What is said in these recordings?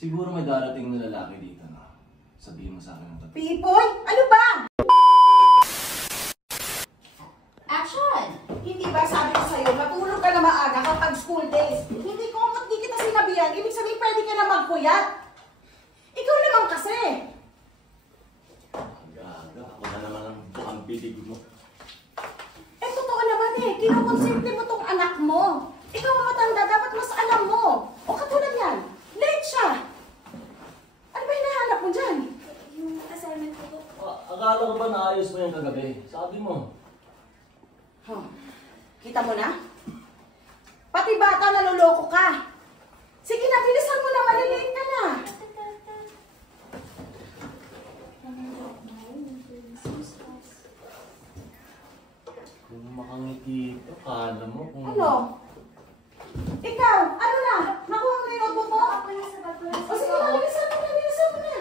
Siguro may darating na lalaki dito na sabihin mo sa akin ang totoo. Pipoy? Ano ba? Action! Hindi ba sabi ko sa'yo, matulog ka na maaga kapag school days. Hindi ko, di kita sinabihan. Ibig sabihin, pwede ka na magpuyat. Ikaw naman kasi. Gaga, ako na naman ang bukang bilig mo. Eh, totoo naman eh. Kinukonsente mo tong anak mo. Ikaw ang matanda, dapat mas alam mo. O katulad yan, late siya. Ano ba hinahanap mo dyan? Yung assignment ko po. Akala ko ba naayos mo yung kagabi? Sabi mo. Huh. Kita mo na? Pati bata naloloko ka. Sige na, bilisan mo na, malilate ka na. Kung makangiti ka, kala mo kung... Ano? Ikaw, ano na? Nakuha mo na yung notebook mo? Ako na sa bago. O sige na, bilisan mo na, bilisan mo na.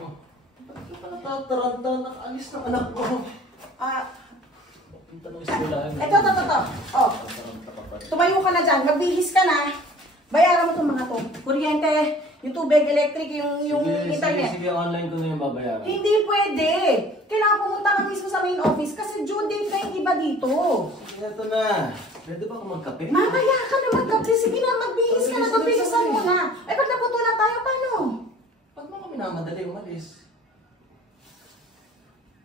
Oh, ba't ka pa natataranta? Nakaalis ng anak ko. Punta ng eskwelahan. Ito. Oh, Natataranta ka pa rin. tumayo ka na dyan, magbihis ka na. Bayaran mo itong mga to. Kuryente, yung tubig, electric, yung internet. Sige, online ko na yung babayaran. Hindi pwede. Kailangan pumunta ka mismo sa main office kasi due date na yung iba dito. Sige, ito na. Pwede ba ako magkape? Mamaya ka na magkape. Sige na, magbihis ka na. Bilisan mo na. Ay, pag naputulan tayo, paano? Ba't mo kami namadali umalis?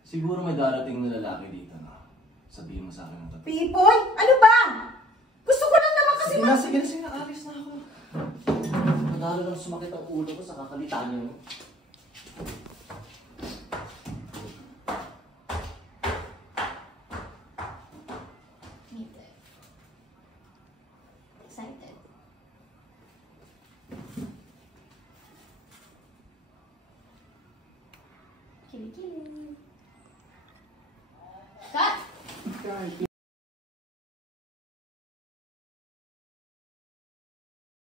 Siguro may darating na lalaki dito na sabihin mo sa akin ang totoo. Pipoy? Ano ba? Gusto ko lang naman kasi Sige na, alis na ako. Madalo lang sumakit ang ulo ko sa kakalitan niyo. Excited. Kilig-kilig. Cut!